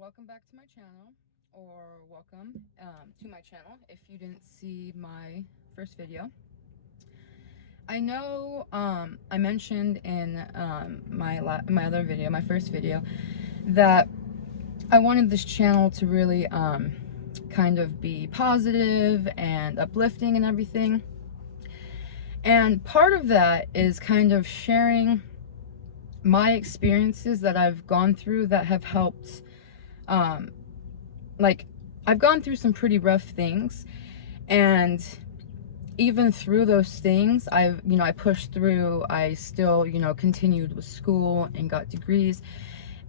welcome back to my channel, or welcome to my channel if you didn't see my first video. I know I mentioned in my other video, my first video, that I wanted this channel to really kind of be positive and uplifting and everything. And part of that is kind of sharing my experiences that I've gone through that have helped. Like, I've gone through some pretty rough things, and even through those things, I pushed through. I still, continued with school and got degrees.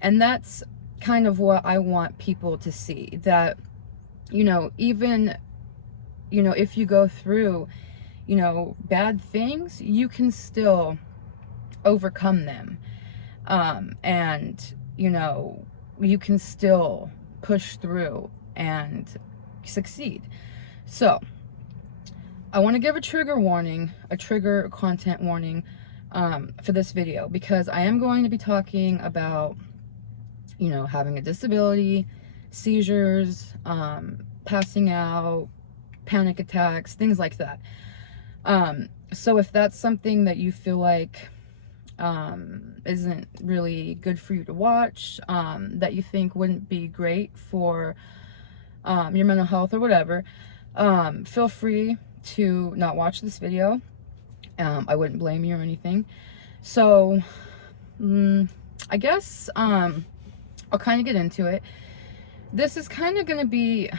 And that's kind of what I want people to see, that, even, if you go through, bad things, you can still overcome them. And, you can still push through and succeed. So I want to give a trigger warning, a trigger content warning for this video, because I am going to be talking about, having a disability, seizures, passing out, panic attacks, things like that. So if that's something that you feel like isn't really good for you to watch, that you think wouldn't be great for your mental health or whatever, feel free to not watch this video. I wouldn't blame you or anything. So I guess I'll kind of get into it. This is kind of going to be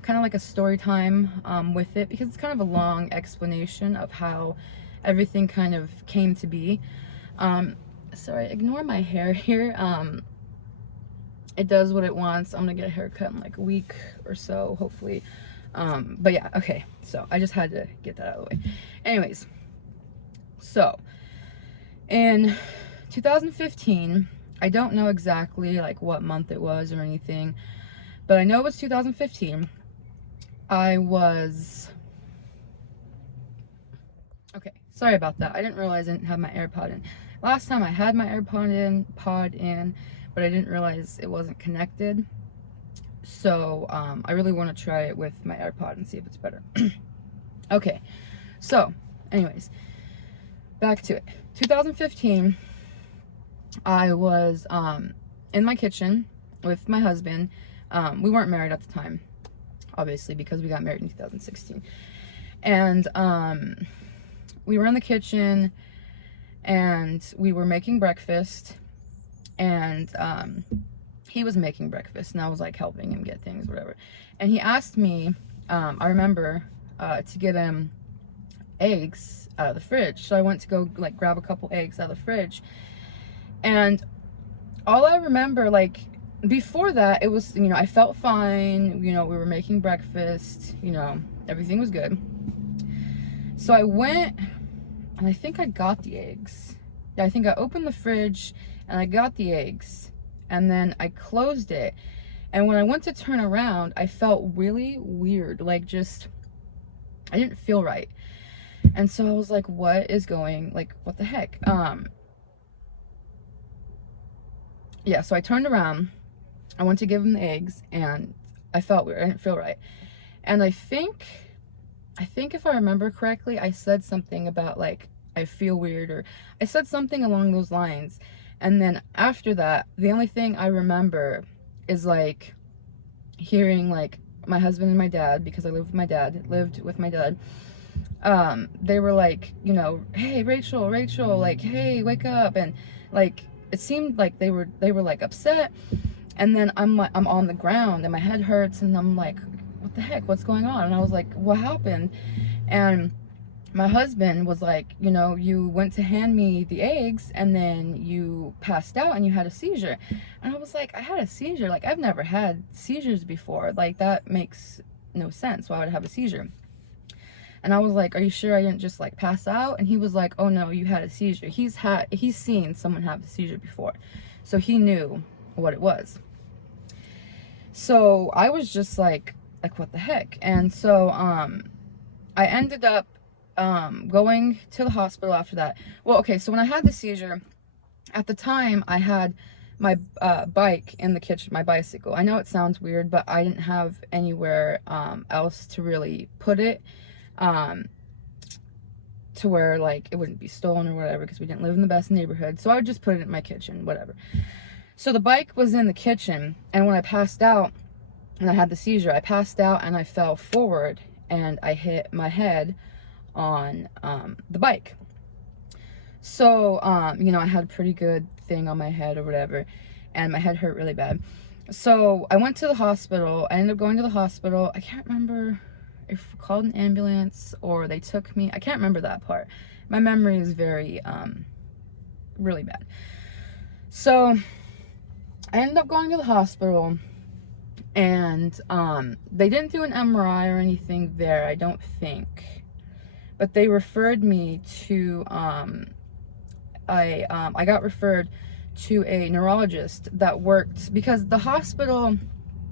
kind of like a story time with it, because it's kind of a long explanation of how everything kind of came to be. Sorry, ignore my hair here. It does what it wants. I'm gonna get a haircut in like a week or so, hopefully. But yeah, okay, so I just had to get that out of the way. Anyways, so in 2015, I don't know exactly like what month it was or anything, but I know it was 2015. I was, okay, sorry about that. I didn't realize I didn't have my AirPod in. Last time I had my AirPod in, but I didn't realize it wasn't connected. So I really want to try it with my AirPod and see if it's better. Okay, so anyways, back to it. 2015, I was in my kitchen with my husband. We weren't married at the time, obviously, because we got married in 2016. And we were in the kitchen, and we were making breakfast, and he was making breakfast, and I was like helping him get things, whatever. And he asked me, I remember, to get him eggs out of the fridge. So I went to go like grab a couple eggs out of the fridge, and all I remember, like, before that, it was, I felt fine, we were making breakfast, everything was good. So I went, and I think I got the eggs. Yeah, I think I opened the fridge and I got the eggs, and then I closed it. And when I went to turn around, I felt really weird, like, just, I didn't feel right. And so I was like, what the heck? Yeah, so I turned around, I went to give him the eggs, and I felt weird. I didn't feel right. And I think if I remember correctly, I said something about, like, I feel weird, or I said something along those lines. And then after that, the only thing I remember is, like, hearing, like, my husband and my dad, because I lived with my dad, they were like, hey, Rachel, like, hey, wake up. And, like, it seemed like they were like upset. And then I'm on the ground and my head hurts, and I'm like, what the heck, what's going on? And I was like, what happened? And my husband was like, you went to hand me the eggs, and then you passed out and you had a seizure. And I was like, I had a seizure? Like, I've never had seizures before. Like, that makes no sense. Why would I have a seizure? And I was like, are you sure I didn't just, like, pass out? And he was like, oh no, you had a seizure. He's seen someone have a seizure before, so he knew what it was. So I was just like what the heck? And so I ended up going to the hospital after that. Well, okay, so when I had the seizure, at the time I had my bike in the kitchen, my bicycle. I know it sounds weird, but I didn't have anywhere else to really put it, to where like it wouldn't be stolen or whatever, because we didn't live in the best neighborhood. So I would just put it in my kitchen, whatever. So the bike was in the kitchen, and when I passed out and I had the seizure, I passed out and I fell forward and I hit my head on the bike. So you know, I had a pretty good thing on my head or whatever, and my head hurt really bad. So I went to the hospital. I ended up going to the hospital. I can't remember if we called an ambulance or they took me. I can't remember that part. My memory is very really bad. So I ended up going to the hospital, and they didn't do an MRI or anything there, I don't think, but they referred me to I got referred to a neurologist that worked, because the hospital,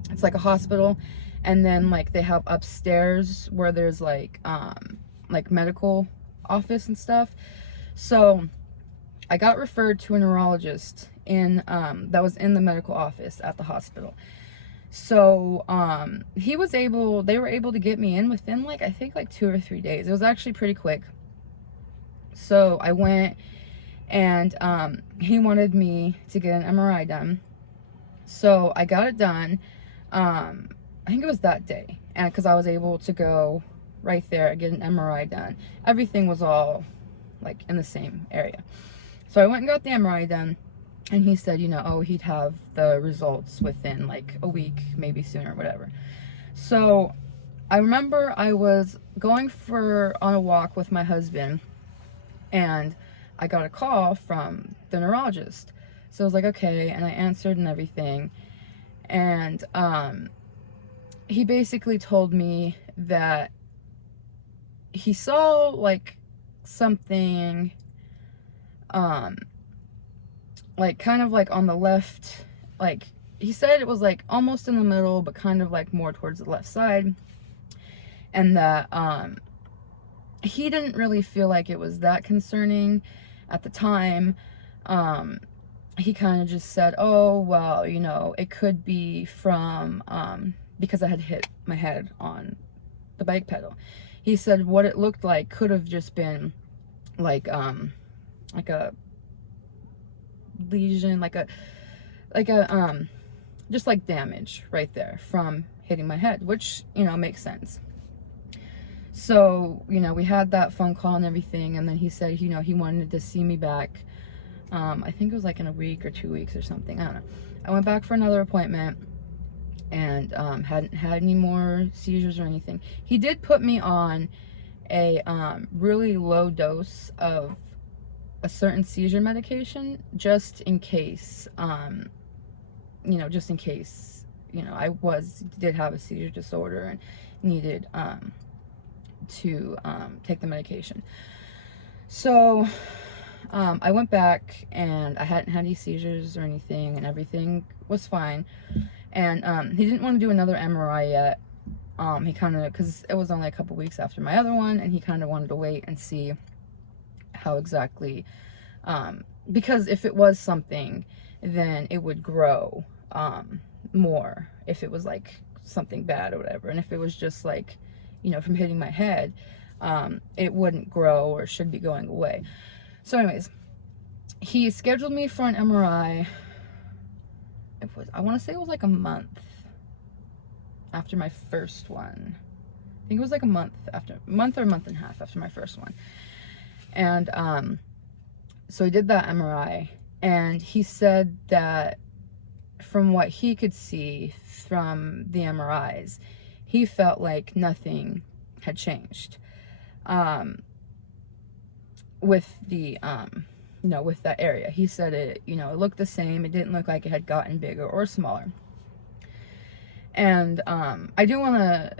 it's like a hospital, and then like they have upstairs where there's like medical office and stuff. So I got referred to a neurologist in that was in the medical office at the hospital. So they were able to get me in within like, I think like 2 or 3 days. It was actually pretty quick. So I went, and he wanted me to get an MRI done. So I got it done. I think it was that day, and because I was able to go right there, get an MRI done. Everything was all like in the same area. So I went and got the MRI done, and he said, you know, oh, he'd have the results within like a week, maybe sooner, whatever. So I remember I was going on a walk with my husband, and I got a call from the neurologist. So I was like, okay, and I answered and everything. And he basically told me that he saw like something like kind of like on the left, like he said it was like almost in the middle, but kind of like more towards the left side. And that he didn't really feel like it was that concerning at the time. He kind of just said, oh, well, you know, it could be from, because I had hit my head on the bike pedal. He said what it looked like could have just been like a lesion, like a just like damage right there from hitting my head, which, you know, makes sense. So, you know, we had that phone call and everything, and then he said, you know, he wanted to see me back. I think it was like in a week or 2 weeks or something. I don't know. I went back for another appointment, and hadn't had any more seizures or anything. He did put me on a really low dose of a certain seizure medication, just in case, you know, just in case, you know, I did have a seizure disorder and needed to take the medication. So I went back, and I hadn't had any seizures or anything, and everything was fine. And he didn't want to do another MRI yet. He kind of, because it was only a couple weeks after my other one, and he kind of wanted to wait and see how exactly, because if it was something, then it would grow more if it was like something bad or whatever. And if it was just like, you know, from hitting my head, it wouldn't grow or should be going away. So anyways, he scheduled me for an MRI. I want to say it was like a month after my first one. I think it was like a month or a month and a half after my first one. And so he did that MRI, and he said that from what he could see from the MRIs, he felt like nothing had changed with the you know, with that area. He said it, you know, it looked the same. It didn't look like it had gotten bigger or smaller. And I do want to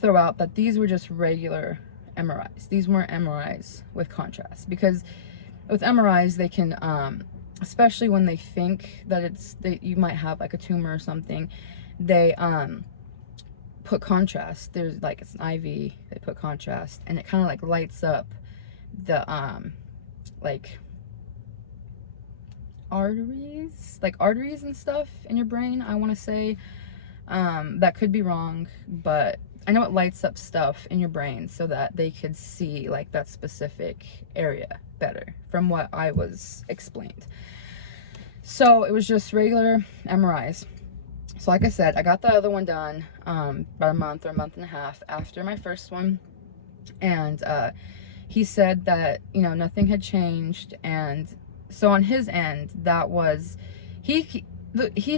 throw out that these were just regular MRIs. These weren't MRIs with contrast, because with MRIs they can especially when they think that you might have like a tumor or something, they put contrast. There's like, it's an IV, they put contrast, and it kind of like lights up the like arteries, like arteries and stuff in your brain, I want to say. That could be wrong, but I know it lights up stuff in your brain so that they could see like that specific area better, from what I was explained. So it was just regular MRIs. So like I said, I got the other one done about a month or a month and a half after my first one. And he said that, you know, nothing had changed. And so on his end, that was, he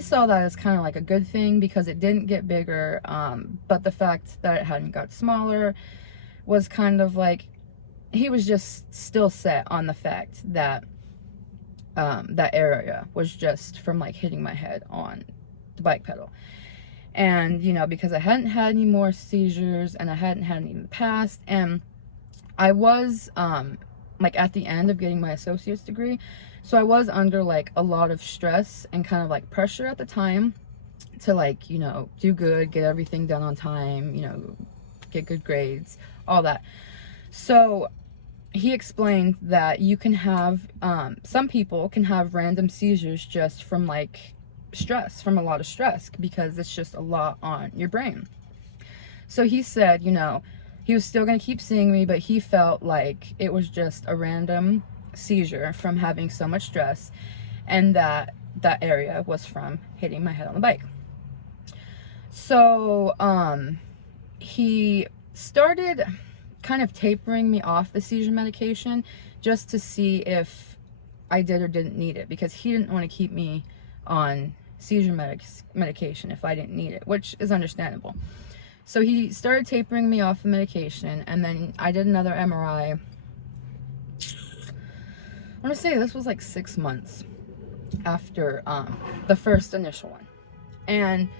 saw that as kind of like a good thing because it didn't get bigger. But the fact that it hadn't got smaller was kind of like, he was just still set on the fact that that area was just from like hitting my head on the bike pedal. And, you know, because I hadn't had any more seizures and I hadn't had any in the past, and I was like at the end of getting my associate's degree, so I was under like a lot of stress and kind of like pressure at the time to like, you know, do good, get everything done on time, you know, get good grades, all that. So he explained that you can have some people can have random seizures just from like stress, from a lot of stress, because it's just a lot on your brain. So he said, you know, he was still going to keep seeing me, but he felt like it was just a random seizure from having so much stress, and that area was from hitting my head on the bike. So he started kind of tapering me off the seizure medication just to see if I did or didn't need it, because he didn't want to keep me on seizure medication if I didn't need it, which is understandable. So he started tapering me off the medication, and then I did another MRI. I want to say this was like 6 months after the first initial one. And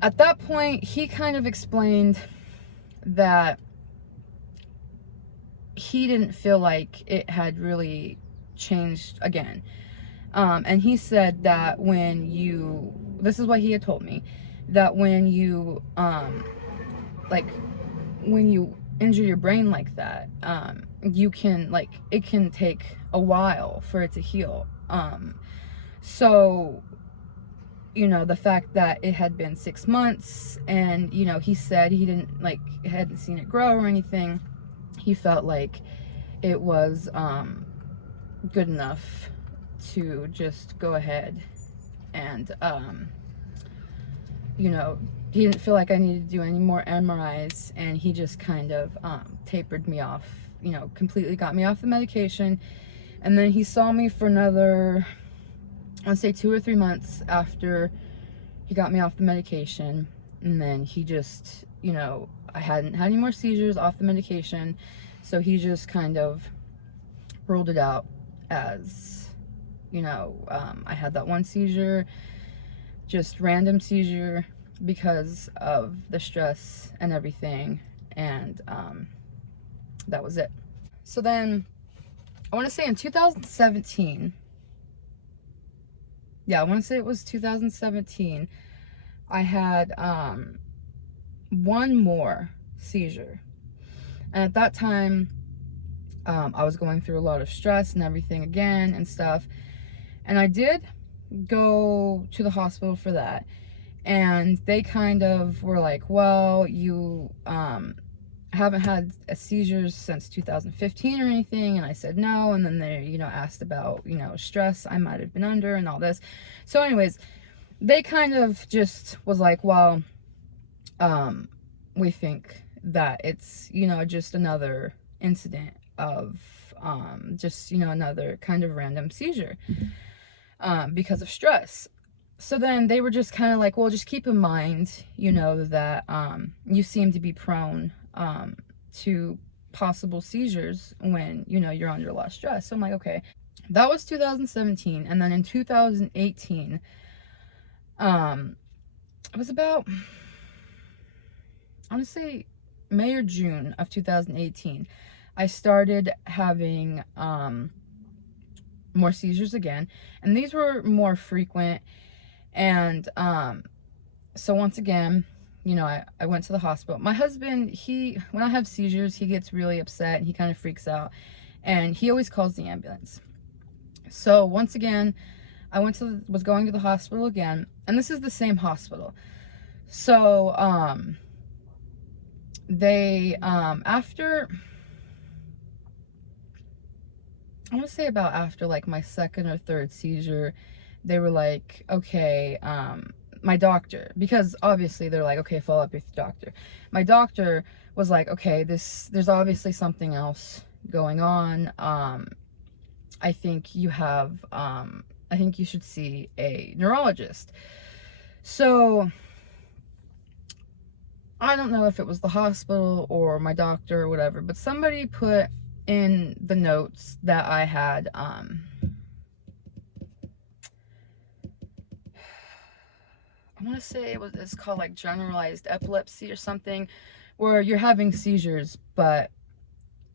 at that point, he kind of explained that he didn't feel like it had really changed again. And he said that when you, this is what he had told me, that when you, like, when you injure your brain like that, you can, like, it can take a while for it to heal. So, you know, the fact that it had been 6 months, and, you know, he said he didn't, like, hadn't seen it grow or anything, he felt like it was, good enough to just go ahead and, you know, he didn't feel like I needed to do any more MRIs, and he just kind of tapered me off, you know, completely got me off the medication. And then he saw me for another, I want to say 2 or 3 months after he got me off the medication. And then he just, you know, I hadn't had any more seizures off the medication, so he just kind of ruled it out as, you know, I had that one seizure, just random seizure because of the stress and everything, and that was it. So then I want to say in 2017, yeah, I want to say it was 2017, I had one more seizure. And at that time, I was going through a lot of stress and everything again and stuff. And I did go to the hospital for that. And they kind of were like, well, you haven't had a seizures since 2015 or anything. And I said no. And then they, you know, asked about, you know, stress I might have been under and all this. So anyways, they kind of just was like, well, we think that it's, you know, just another incident of just, you know, another kind of random seizure because of stress. So then they were just kind of like, well, just keep in mind, you know, that you seem to be prone to possible seizures when, you know, you're under a lot of stress. So I'm like, okay. That was 2017. And then in 2018, it was about, I want to say May or June of 2018, I started having more seizures again, and these were more frequent. And so once again, you know, I went to the hospital. My husband, when I have seizures, he gets really upset and he kind of freaks out, and he always calls the ambulance. So once again, was going to the hospital again, and this is the same hospital. So they after, I want to say about after like my second or third seizure, they were like, okay, my doctor, because obviously they're like, okay, follow up with your doctor. My doctor was like, okay, there's obviously something else going on. I think you have, I think you should see a neurologist. So I don't know if it was the hospital or my doctor or whatever, but somebody put in the notes that I had, I want to say it's called like generalized epilepsy or something, where you're having seizures, but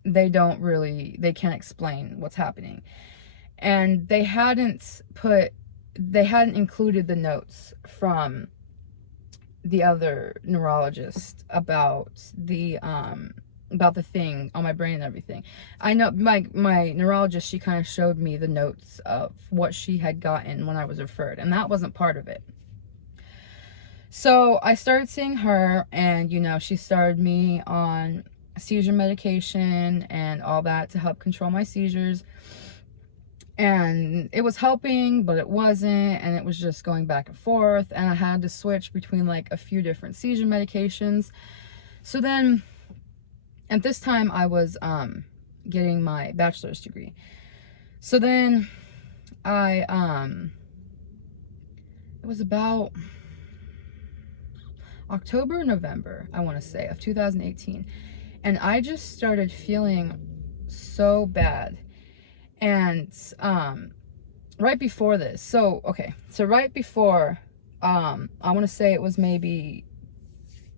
they can't explain what's happening. And they hadn't included the notes from the other neurologist about the thing on my brain and everything. I know my neurologist, she kind of showed me the notes of what she had gotten when I was referred, and that wasn't part of it. So I started seeing her, and she started me on seizure medication and all that to help control my seizures. And it was helping, but it wasn't, and it was just going back and forth, and I had to switch between like a few different seizure medications. So then at this time I was getting my bachelor's degree. So then it was about October, November, I want to say, of 2018. And I just started feeling so bad. And right before this, so right before, I want to say it was maybe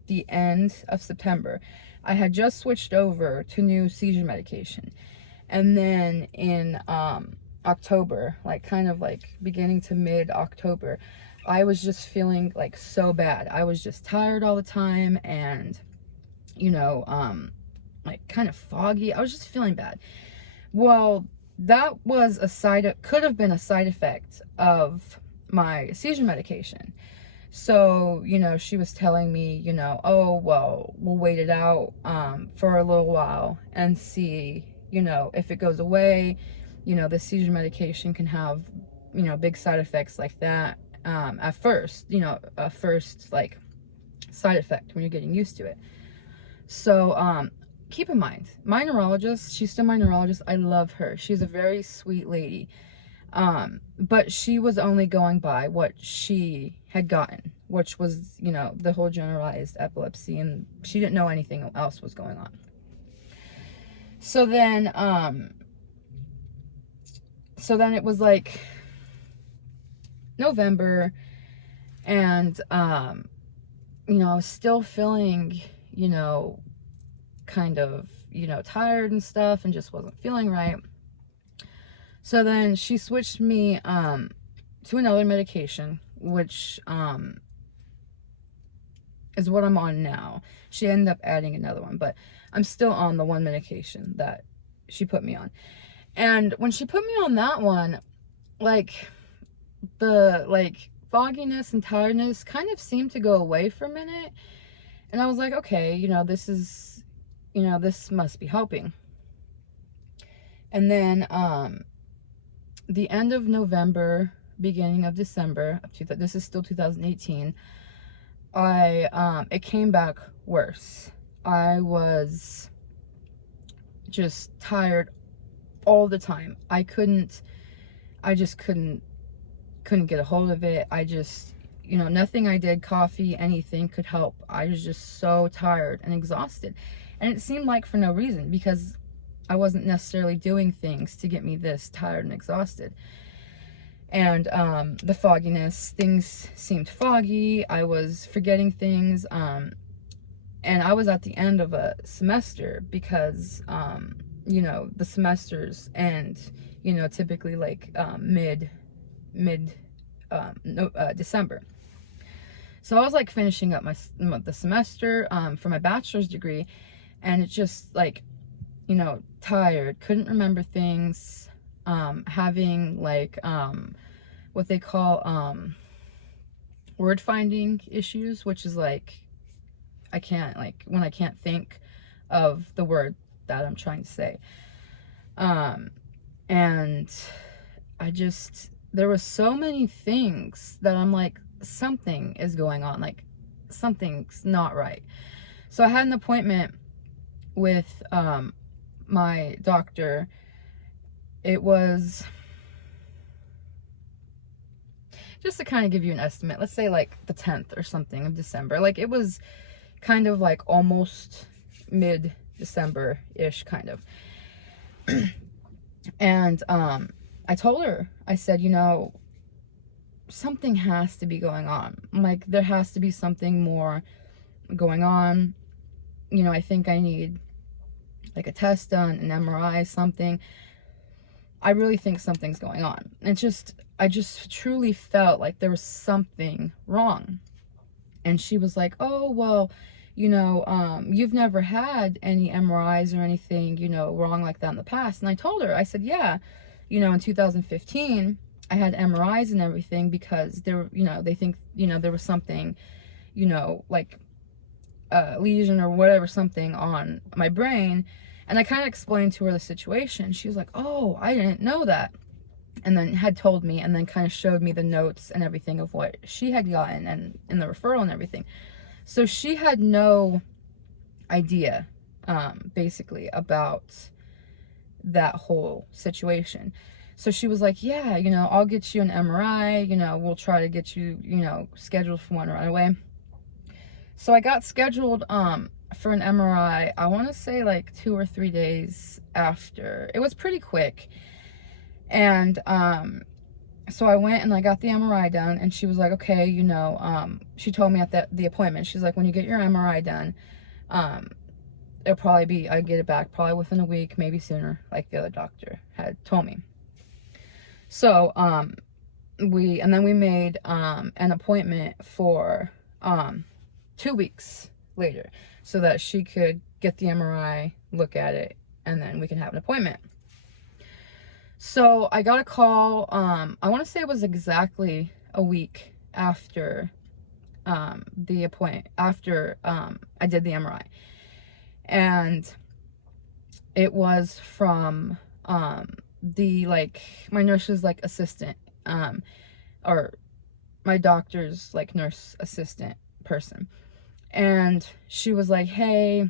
the end of September, I had just switched over to new seizure medication. And then in October, like kind of like beginning to mid-October, I was just feeling like so bad. I was just tired all the time, and like kind of foggy. I was just feeling bad. Well, that was could have been a side effect of my seizure medication. So, she was telling me, oh, well, we'll wait it out for a little while and see, if it goes away. The seizure medication can have, big side effects like that at first, a first, like, side effect when you're getting used to it. So, keep in mind, my neurologist, she's still my neurologist. I love her. She's a very sweet lady. But she was only going by what she had gotten, which was, the whole generalized epilepsy, and she didn't know anything else was going on. So then it was like November, and I was still feeling, kind of, tired and stuff, and just wasn't feeling right. So then she switched me to another medication, which is what I'm on now. She ended up adding another one, but I'm still on the one medication that she put me on. And when she put me on that one, like, the fogginess and tiredness kind of seemed to go away for a minute. And I was like, okay, this is, this must be helping. And then the end of November, beginning of December, this is still 2018, it came back worse. I was just tired all the time. I just couldn't get a hold of it. I just, nothing I did, coffee, anything could help. I was just so tired and exhausted. And it seemed like for no reason, because I wasn't necessarily doing things to get me this tired and exhausted. And the fogginess, things seemed foggy. I was forgetting things. And I was at the end of a semester, because, the semesters end, typically like December. So I was like finishing up the semester for my bachelor's degree, and it's just like, tired, couldn't remember things, having like what they call word finding issues, which is like I can't, like when I can't think of the word that I'm trying to say. And I just, there was so many things that I'm like, something is going on, like something's not right. So I had an appointment with my doctor. It was, just to kind of give you an estimate, let's say like the 10th or something of December. Like it was kind of like almost mid-December-ish kind of. And I told her, I said, you know, something has to be going on. Like there has to be something more going on. You know, I think I need like a test done, an MRI, something. I really think something's going on. It's just, I just truly felt like there was something wrong. And she was like, oh, well, you know, you've never had any MRIs or anything, you know, wrong like that in the past. And I told her, I said, yeah, you know, in 2015, I had MRIs and everything because there, you know, they think, you know, there was something, you know, like a lesion or whatever, something on my brain. And I kind of explained to her the situation. She was like, oh, I didn't know that. And then had told me, and then kind of showed me the notes and everything of what she had gotten and the referral and everything. So she had no idea, basically, about that whole situation. So she was like, yeah, you know, I'll get you an MRI, you know, we'll try to get you, you know, scheduled for one right away. So I got scheduled for an MRI, I want to say like 2 or 3 days after. It was pretty quick. And so I went and I got the MRI done, and she was like, okay, you know, she told me at the appointment, she's like, when you get your MRI done, it'll probably be, I get it back probably within a week, maybe sooner, like the other doctor had told me. So, and then we made, an appointment for, 2 weeks later so that she could get the MRI, look at it, and then we can have an appointment. So I got a call, I want to say it was exactly a week after the appointment, after I did the MRI. And it was from the, like, my nurse's like assistant, or my doctor's like nurse assistant person. And she was like, hey,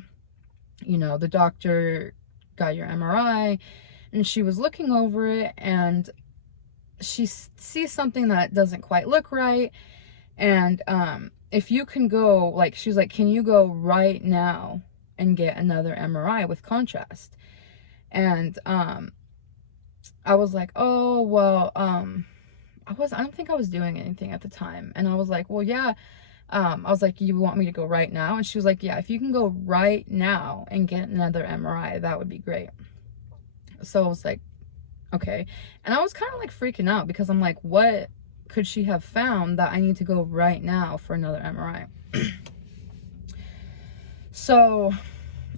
you know, the doctor got your MRI. And she was looking over it, and she sees something that doesn't quite look right. And if you can go, like, she's like, can you go right now and get another MRI with contrast? And I was like, oh, well, I don't think I was doing anything at the time. And I was like, well, yeah. I was like, you want me to go right now? And she was like, yeah, if you can go right now and get another MRI, that would be great. So I was like, okay. And I was kind of like freaking out because I'm like, what could she have found that I need to go right now for another MRI? So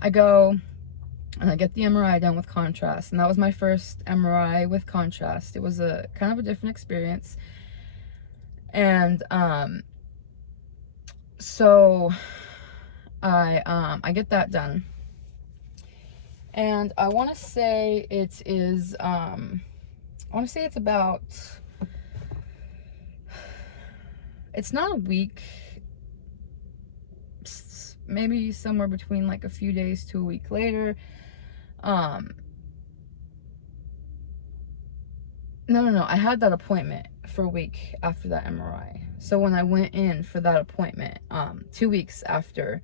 I go and I get the MRI done with contrast. And that was my first MRI with contrast. It was a kind of a different experience. And so I get that done. And I want to say it is, I want to say it's about, it's not a week, maybe somewhere between like a few days to a week later. No, I had that appointment for a week after that MRI. So when I went in for that appointment, 2 weeks after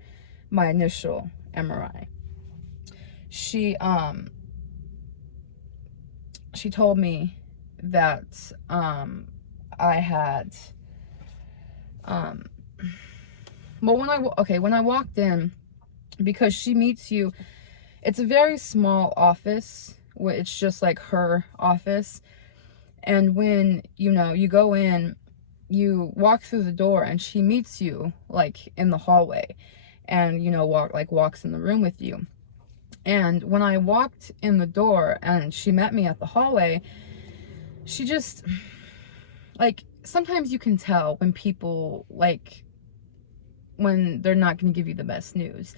my initial MRI, she told me that I had well, when I walked in, because she meets you, it's a very small office, it's just like her office. And when, you know, you go in, you walk through the door and she meets you like in the hallway, and, you know, walks in the room with you. And when I walked in the door and she met me at the hallway, she just, like, sometimes you can tell when people, like, when they're not going to give you the best news.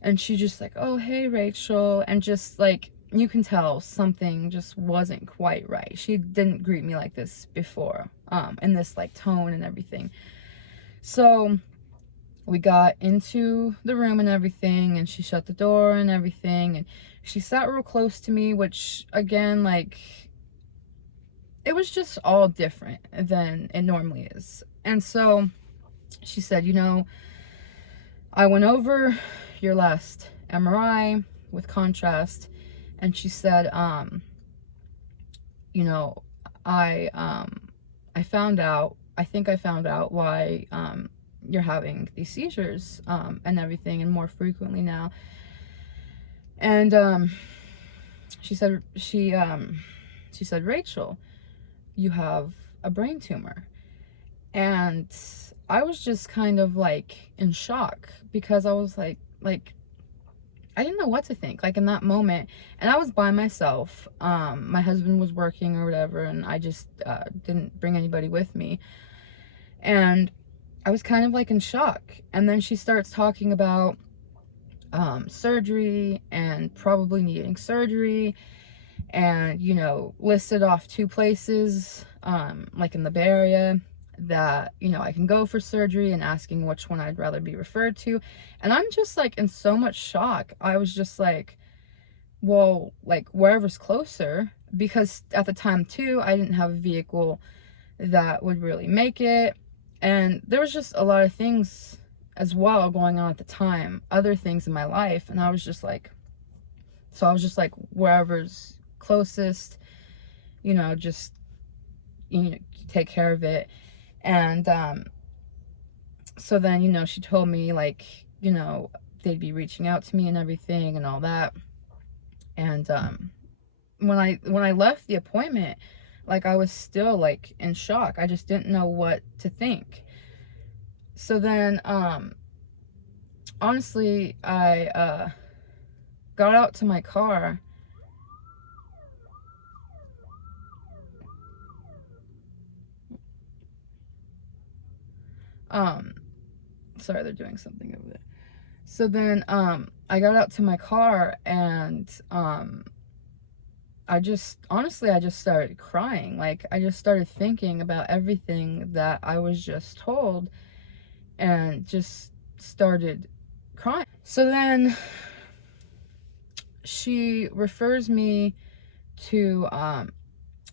And she just like, oh, hey, Rachel. And just like, you can tell something just wasn't quite right. She didn't greet me like this before, in this like tone and everything. So we got into the room and everything, and she shut the door and everything, and she sat real close to me, which again, like, it was just all different than it normally is. And so she said, you know, I went over your last MRI with contrast, and she said, you know, I found out, I think I found out why you're having these seizures and everything, and more frequently now. And she said, Rachel, you have a brain tumor. And I was just kind of like in shock, because I was like I didn't know what to think, like, in that moment. And I was by myself. My husband was working or whatever, and I just didn't bring anybody with me. And I was kind of like in shock. And then she starts talking about surgery and probably needing surgery, and, you know, listed off 2 places, like in the Bay Area, that, you know, I can go for surgery, and asking which one I'd rather be referred to. And I'm just like in so much shock. I was just like, well, like, wherever's closer, because at the time too, I didn't have a vehicle that would really make it. And there was just a lot of things as well going on at the time, other things in my life. And I was just like, wherever's closest, you know, just, you know, take care of it. And so then, you know, she told me, like, you know, they'd be reaching out to me and everything and all that. And when I left the appointment, like, I was still like in shock. I just didn't know what to think. So then honestly, I got out to my car. Sorry, they're doing something over there. So then I got out to my car, and I just started crying. Like, I just started thinking about everything that I was just told, and just started crying. So then she refers me to I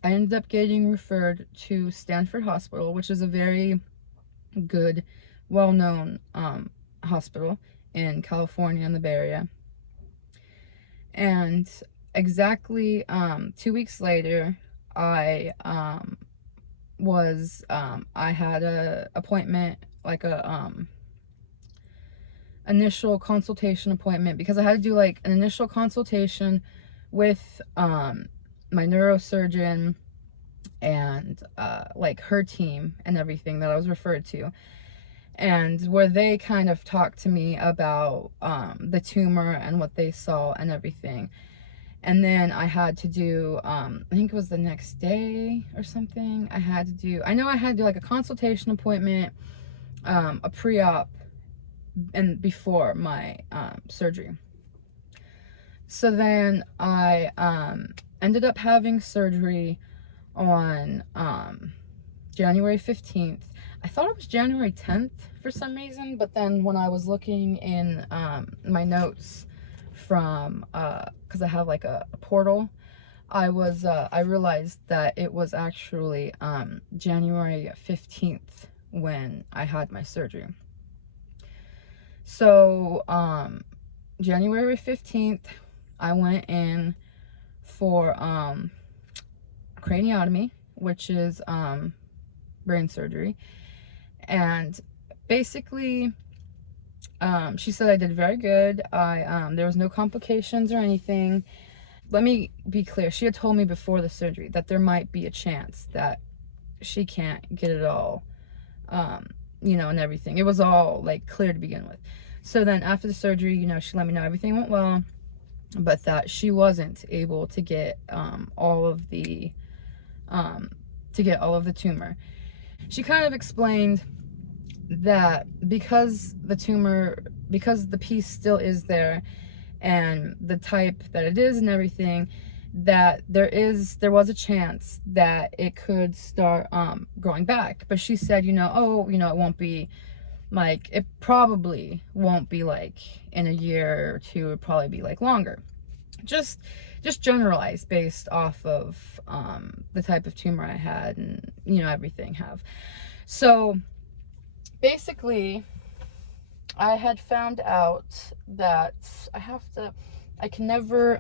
ended up getting referred to Stanford Hospital, which is a very good, well-known hospital in California in the Bay Area. And exactly 2 weeks later, I had a appointment, like a initial consultation appointment, because I had to do like an initial consultation with my neurosurgeon and like her team and everything that I was referred to, and where they kind of talked to me about the tumor and what they saw and everything. And then I had to do, I think it was the next day or something, I had to do like a consultation appointment, a pre-op, and before my surgery. So then I ended up having surgery on January 15th. I thought it was January 10th for some reason, but then when I was looking in my notes from, because I have like a portal, I realized that it was actually January 15th when I had my surgery. So January 15th, I went in for craniotomy, which is brain surgery. And basically, she said I did very good. There was no complications or anything. Let me be clear. She had told me before the surgery that there might be a chance that she can't get it all, you know, and everything. It was all like clear to begin with. So then after the surgery, you know, she let me know everything went well. but that she wasn't able to get all of the tumor. She kind of explained that because the piece still is there, and the type that it is and everything, that there was a chance that it could start growing back. But she said, it won't be like, it probably won't be like in a year or two, it'll probably be like longer. Just generalized based off of the type of tumor I had, and everything have. So basically, I had found out that I can never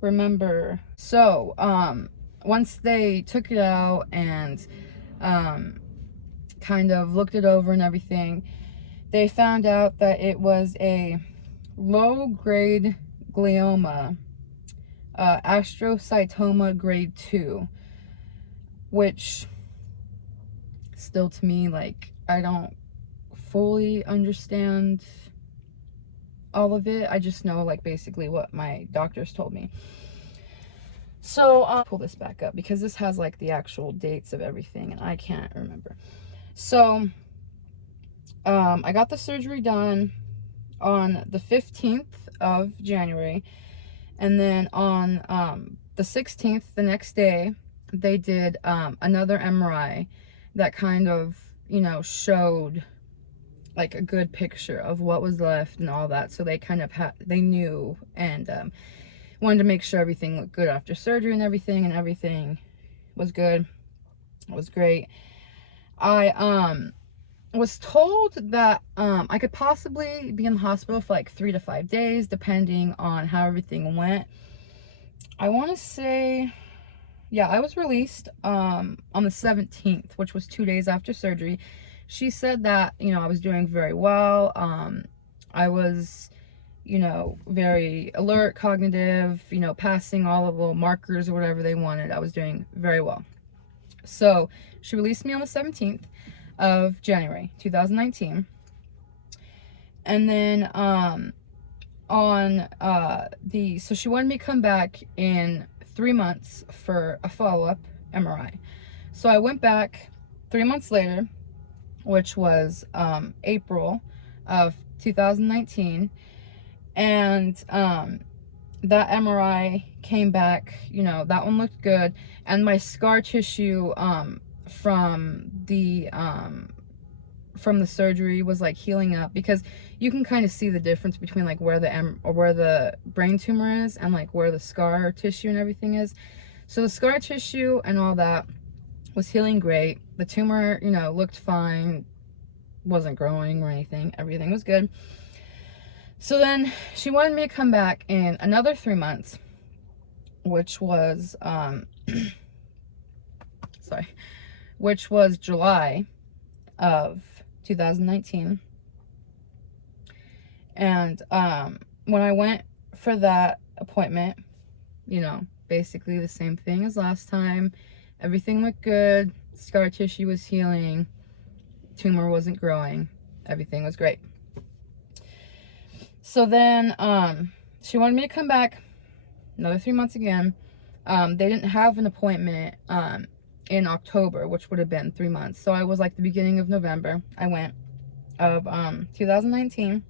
remember. So once they took it out and kind of looked it over and everything, they found out that it was a low-grade glioma, astrocytoma grade 2, which still, to me, like, I don't fully understand all of it. I just know, like, basically what my doctors told me. So pull this back up because this has like the actual dates of everything and I can't remember. So I got the surgery done on the 15th of January, and then on the 16th, the next day, they did another MRI that kind of showed like a good picture of what was left and all that. So they kind of they knew, and wanted to make sure everything looked good after surgery and everything was good. It was great. I was told that I could possibly be in the hospital for like 3 to 5 days depending on how everything went. I want to say, yeah, I was released on the 17th, which was 2 days after surgery. She said that I was doing very well. I was very alert, cognitive, passing all of the little markers or whatever they wanted. I was doing very well. So she released me on the 17th of January 2019. And then so she wanted me to come back in 3 months for a follow-up MRI. So I went back 3 months later, which was April of 2019. And that MRI came back, that one looked good. And my scar tissue from the surgery was like healing up, because you can kind of see the difference between like where the brain tumor is and like where the scar tissue and everything is. So the scar tissue and all that was healing great. The tumor, looked fine, wasn't growing or anything. Everything was good. So then she wanted me to come back in another 3 months, which was which was July of 2019. And when I went for that appointment, basically the same thing as last time. Everything looked good. Scar tissue was healing. Tumor wasn't growing. Everything was great. So then she wanted me to come back another 3 months again. They didn't have an appointment in October, which would have been 3 months. So I was like the beginning of November. I went of 2019.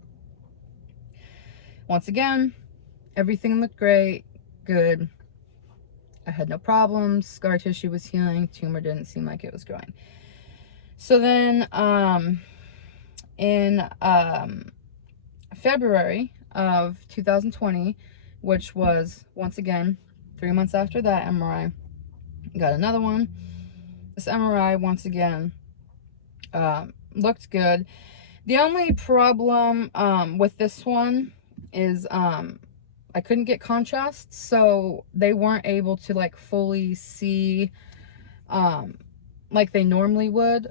Once again, everything looked great, good. I had no problems. Scar tissue was healing. Tumor didn't seem like it was growing. So then in February of 2020, which was once again 3 months after that MRI, got another one. This MRI once again looked good. The only problem with this one is I couldn't get contrast, so they weren't able to like fully see like they normally would,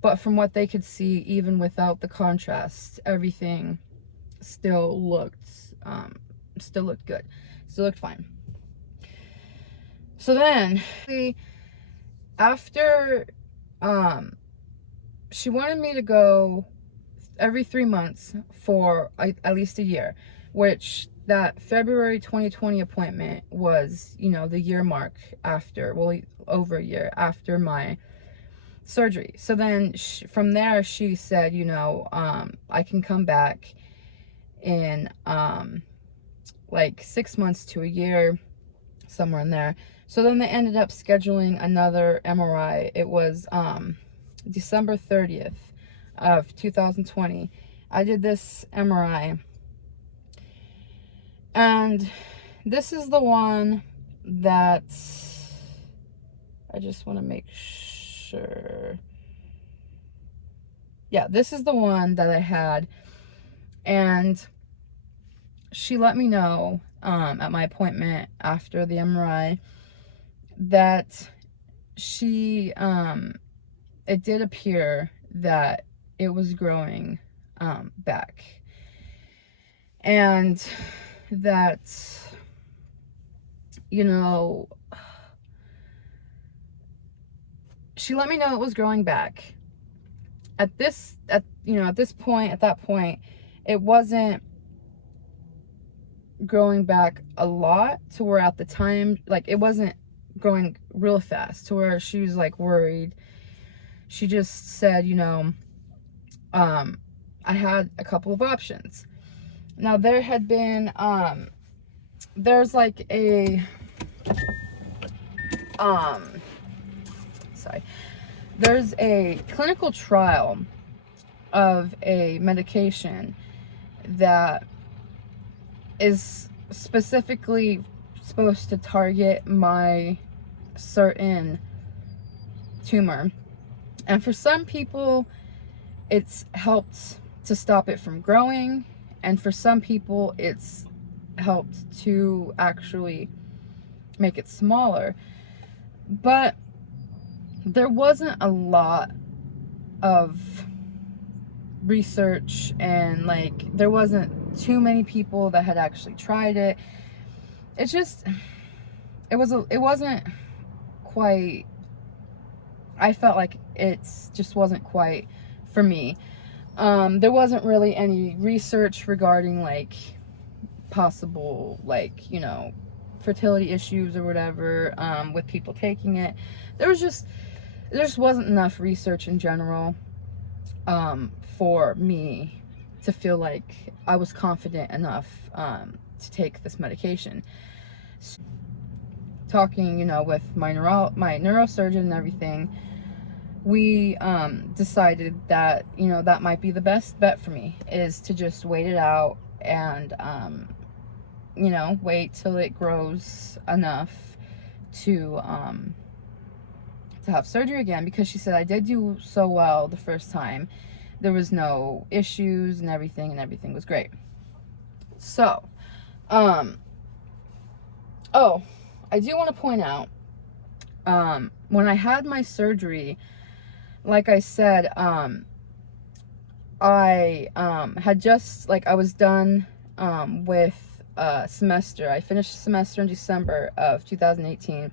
but from what they could see, even without the contrast, everything still looked good, still looked fine. So then after she wanted me to go every 3 months for at least a year, which that February 2020 appointment was, you know, the year mark after, well, over a year after my surgery. So then from there, she said, you know, I can come back in like 6 months to a year, somewhere in there. So then they ended up scheduling another MRI. It was December 30th of 2020. I did this MRI, and this is the one that I just want to make sure. Yeah, this is the one that I had, and she let me know at my appointment after the MRI that she it did appear that it was growing back, and that, you know, she let me know it was growing back. At that point, it wasn't growing back a lot to where at the time, like, it wasn't growing real fast to where she was like worried. She just said, you know, I had a couple of options. Now there had been there's like a there's a clinical trial of a medication that is specifically supposed to target my certain tumor. And for some people, it's helped to stop it from growing. And for some people, it's helped to actually make it smaller. But there wasn't a lot of research, and like there wasn't too many people that had actually tried it. It wasn't quite, I felt like it just wasn't quite for me. There wasn't really any research regarding like possible, like, you know, fertility issues or whatever with people taking it. There just wasn't enough research in general for me to feel like I was confident enough to take this medication. So, talking, you know, with my neurosurgeon and everything, we decided that, you know, that might be the best bet for me, is to just wait it out and you know, wait till it grows enough to have surgery again, because she said I did do so well the first time. There was no issues and everything was great. So, oh, I do want to point out, when I had my surgery, like I said, I had just, like, I was done with semester. I finished the semester in December of 2018.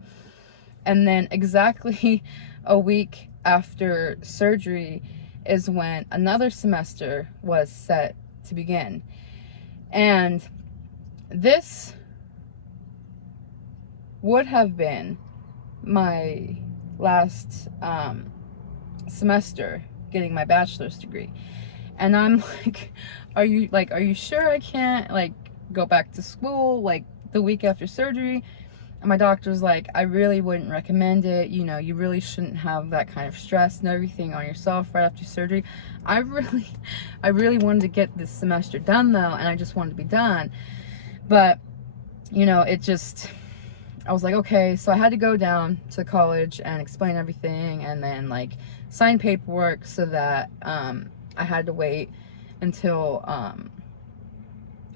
And then exactly a week after surgery is when another semester was set to begin. And this would have been my last semester getting my bachelor's degree. And I'm like, are you sure I can't, like, go back to school, like, the week after surgery? And my doctor's like, I really wouldn't recommend it. You know, you really shouldn't have that kind of stress and everything on yourself right after surgery. I really wanted to get this semester done though, and I just wanted to be done. But, you know, I was like, okay. So I had to go down to college and explain everything, and then like sign paperwork, so that I had to wait until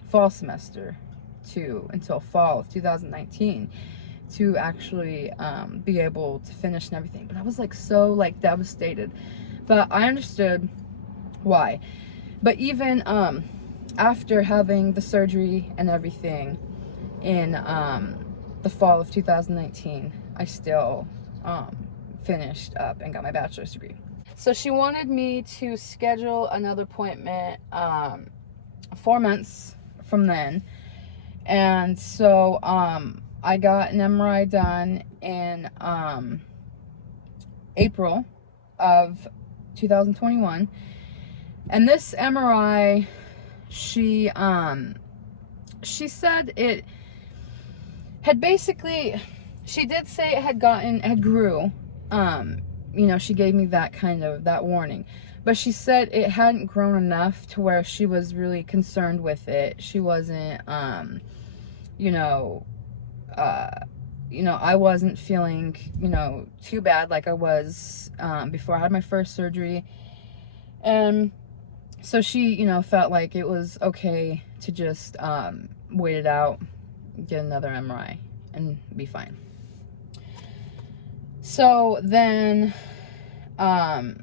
fall semester until fall of 2019 to actually be able to finish and everything. But I was like so like devastated, but I understood why. But even after having the surgery and everything in the fall of 2019, I still finished up and got my bachelor's degree. So she wanted me to schedule another appointment 4 months from then. And so I got an MRI done in April of 2021. And this MRI, she said it had basically, she did say it had grew. You know, she gave me that warning. But she said it hadn't grown enough to where she was really concerned with it. She wasn't, you know, I wasn't feeling, too bad like I was before I had my first surgery. And so she, felt like it was okay to just wait it out, get another MRI, and be fine. So then I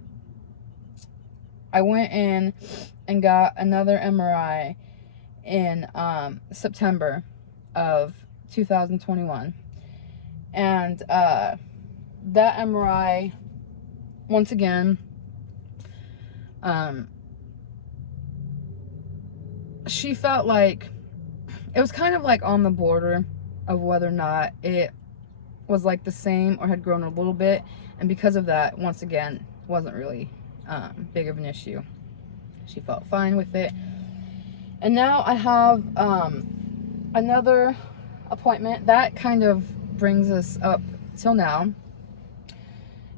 went in and got another MRI in September of 2021. And that MRI, once again, she felt like it was kind of like on the border of whether or not it was like the same or had grown a little bit. And because of that, once again, wasn't really big of an issue. She felt fine with it. And now I have another appointment that kind of brings us up till now.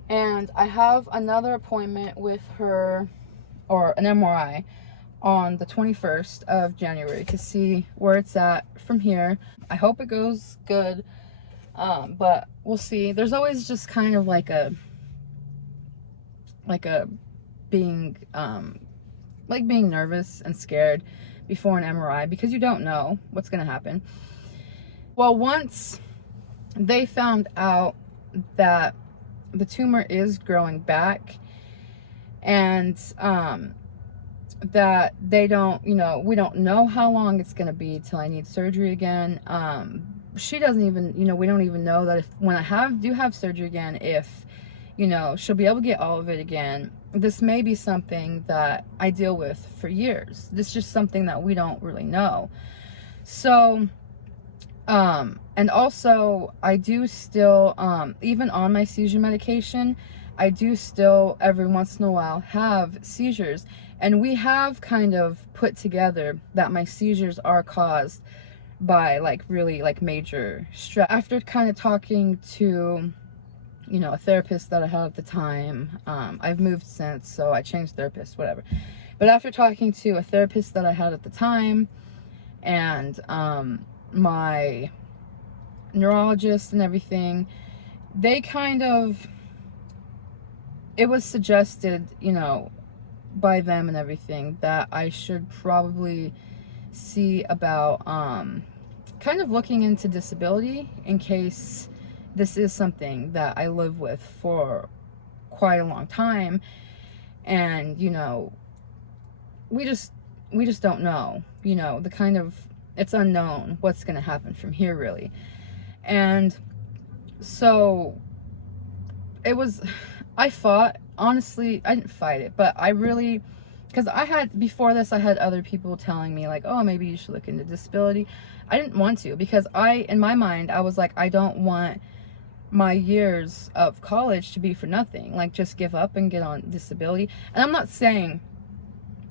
And I have another appointment with her, or an MRI, on the 21st of January to see where it's at from here. I hope it goes good, but we'll see. There's always just kind of like a being being nervous and scared before an MRI, because you don't know what's going to happen. Well, once they found out that the tumor is growing back, and that they don't, we don't know how long it's going to be till I need surgery again. She doesn't even, we don't even know that if, when I do have surgery again, if, she'll be able to get all of it again. This may be something that I deal with for years. This is just something that we don't really know. So, and also I do still, even on my seizure medication, I do still every once in a while have seizures. And we have kind of put together that my seizures are caused by really major stress. After kind of talking to, a therapist that I had at the time, I've moved since, so I changed therapists, whatever. But after talking to a therapist that I had at the time, and my neurologist and everything, they kind of, it was suggested, by them and everything, that I should probably see about kind of looking into disability, in case this is something that I live with for quite a long time. And we just don't know, the kind of, it's unknown what's going to happen from here, really. And so it was, I fought. Honestly, I didn't fight it, but I really, because before this, I had other people telling me like, oh, maybe you should look into disability. I didn't want to, because in my mind, I was like, I don't want my years of college to be for nothing. Like, just give up and get on disability. And I'm not saying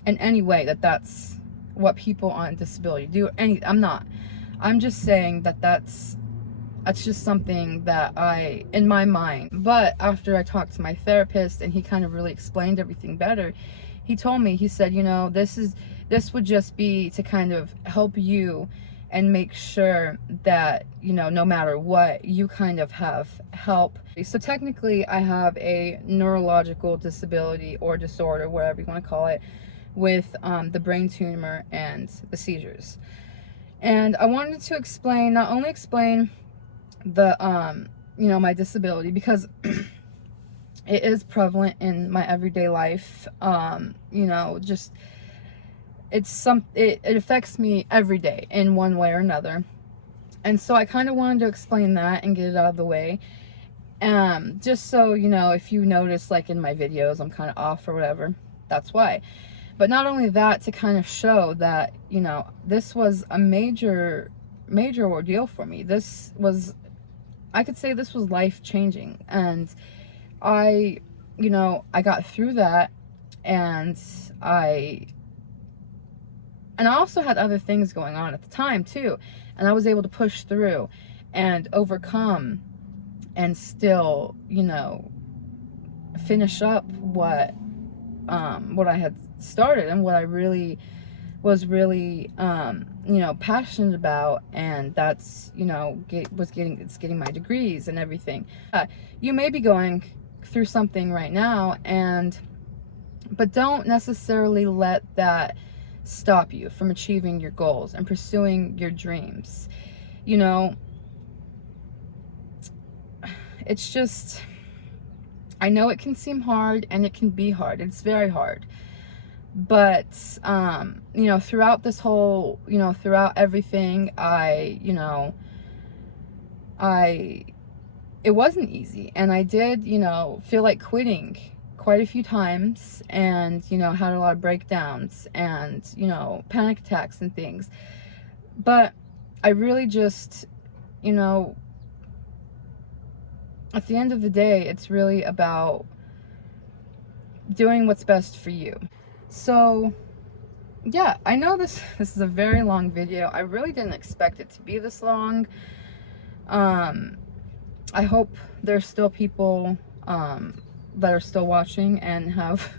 in any way that that's what people on disability do. I'm not. I'm just saying that that's just something that in my mind. But after I talked to my therapist and he kind of really explained everything better, he told me, he said, this would just be to kind of help you and make sure that, no matter what, you kind of have help. So technically I have a neurological disability or disorder, whatever you want to call it, with the brain tumor and the seizures. And I wanted to not only explain the my disability, because it is prevalent in my everyday life. Just it affects me every day in one way or another. And so I kind of wanted to explain that and get it out of the way. Just so if you notice, like in my videos, I'm kind of off or whatever, that's why. But not only that, to kind of show that, you know, this was a major ordeal for me. This was, I could say this was life changing. And I, you know, I got through that, and I also had other things going on at the time too. And I was able to push through and overcome and still, you know, finish up what I had started and what I really was really you know, passionate about, and that's, you know, getting my degrees and everything. You may be going through something right now, but don't necessarily let that stop you from achieving your goals and pursuing your dreams. You know, it's just, I know it can seem hard, and it can be hard. It's very hard. But, you know, throughout this whole, you know, throughout everything, it wasn't easy. And I did, you know, feel like quitting quite a few times, and, you know, had a lot of breakdowns and, you know, panic attacks and things. But I really just, you know, at the end of the day, it's really about doing what's best for you. So yeah, I know this is a very long video. I really didn't expect it to be this long. I hope there's still people that are still watching and have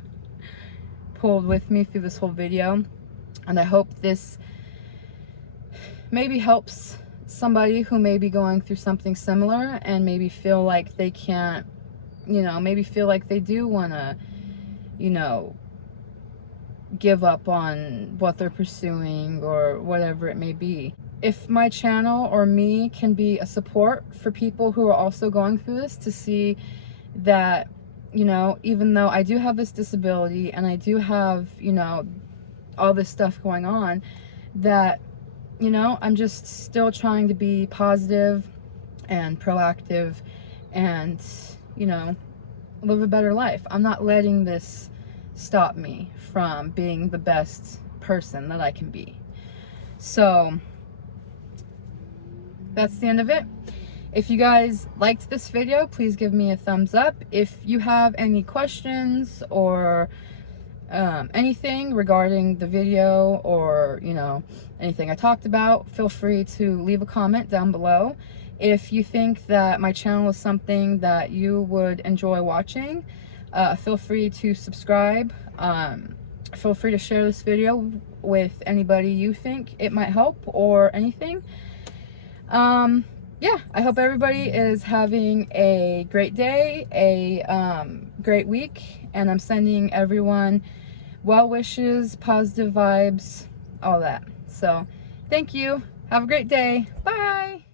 pulled with me through this whole video, and I hope this maybe helps somebody who may be going through something similar and maybe feel like they can't, you know, maybe feel like they do want to, you know, give up on what they're pursuing or whatever it may be. If my channel or me can be a support for people who are also going through this, to see that, you know, even though I do have this disability and I do have, you know, all this stuff going on, that, you know, I'm just still trying to be positive and proactive and, you know, live a better life. I'm not letting this stop me from being the best person that I can be. So that's the end of it. If you guys liked this video, please give me a thumbs up. If you have any questions or anything regarding the video, or, you know, anything I talked about, feel free to leave a comment down below. If you think that my channel is something that you would enjoy watching, feel free to subscribe. Feel free to share this video with anybody you think it might help, or anything. Yeah, I hope everybody is having a great day, a great week, and I'm sending everyone well wishes, positive vibes, all that. So thank you. Have a great day. Bye.